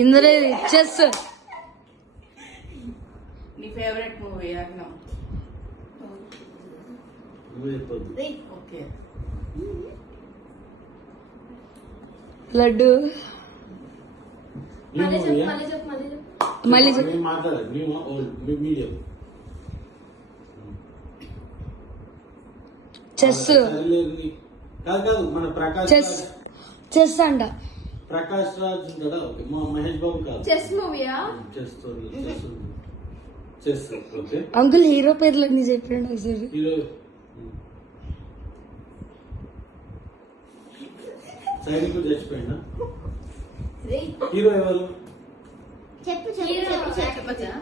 ఇందులో చెస్. నీ favourite movie అన్నా? ఓకే. లడ్డు. మళ్ళీ చెస్. చెస్ చెస్ అంట. ప్రకాష్ రాజ్ ఉంటాడా? మహేష్ బాబు కాదు. చెస్ మూవీయా? చెస్. ఓకే అంకుల్ హీరో పేర్లు అన్ని చెప్పండి ఒకసారి. హీరో సైనికుడు చచ్చిపోయిందా? హీరో ఎవరు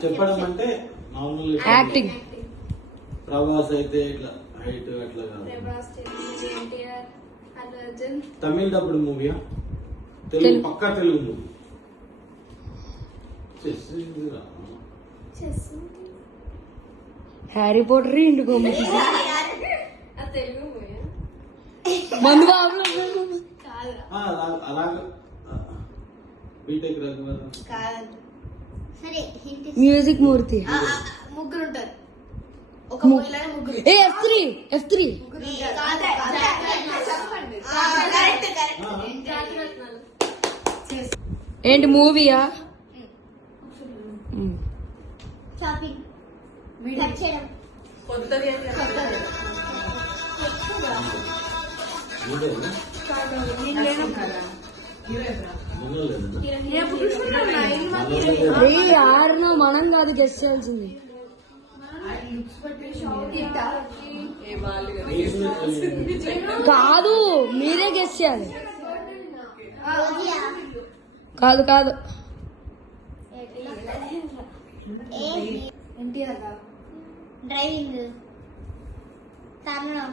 చెప్పడం అంటే నార్మల్ యాక్టింగ్. ప్రభాస్ అయితే ఇట్లా హైట్ అట్లా కాదు. తమిళ డబ్బుడు మూవీయా? తెలుగు పక్కా తెలుగు మూవీ. హ్యారీ పోటర్ ఇంటికి మందు బాబులు అలాగా బీటెక్ రఘువర్. మ్యూజిక్ మూర్తి. ముగ్గురు ఉంటారు. ఒక ముగ్గురు. F3 ఏంటి మూవీయా? మనం కాదు గెస్ చేయాల్సింది. కాదు మీరే గెస్ చేయాలి. కాదు కాదు డ్రైవింగ్,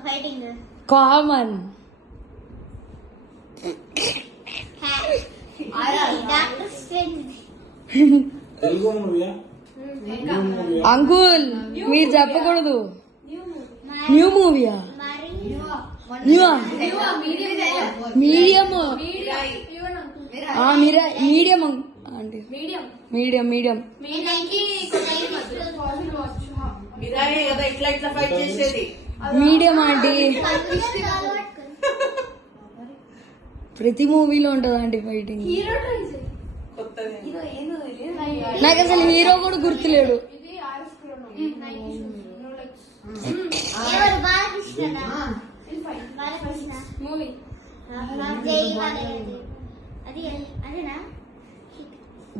ఫైటింగ్, కామన్. తెలుగు మూవీయా? అంకుల్ మీరు చెప్పకూడదు. న్యూ మూవీయా? New medium. మీడియం అంటే మీడియం. Medium aunty. ప్రతి మూవీలో ఉంటది ఆంటీ ఫైటింగ్. నాకు అసలు హీరో కూడా గుర్తులేడు.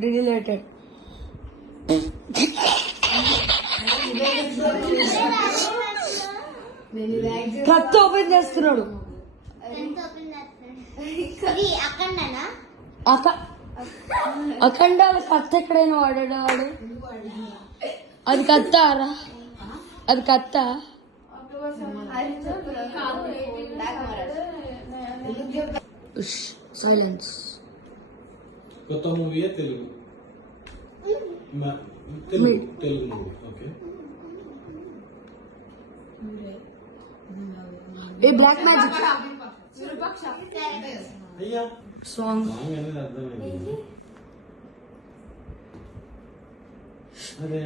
రిలేటెడ్. కత్త ఓపెన్ చేస్తున్నాడు. అఖండ కత్త ఎక్కడైనా వాడాడా వాడు? అది కత్తారా? అది కత్త. సైలెన్స్. కొత్త మూవీయా? Telugu movie. Okay. Black magic అయ్యా సాంగ్. అనేది అర్థమైంది. అదే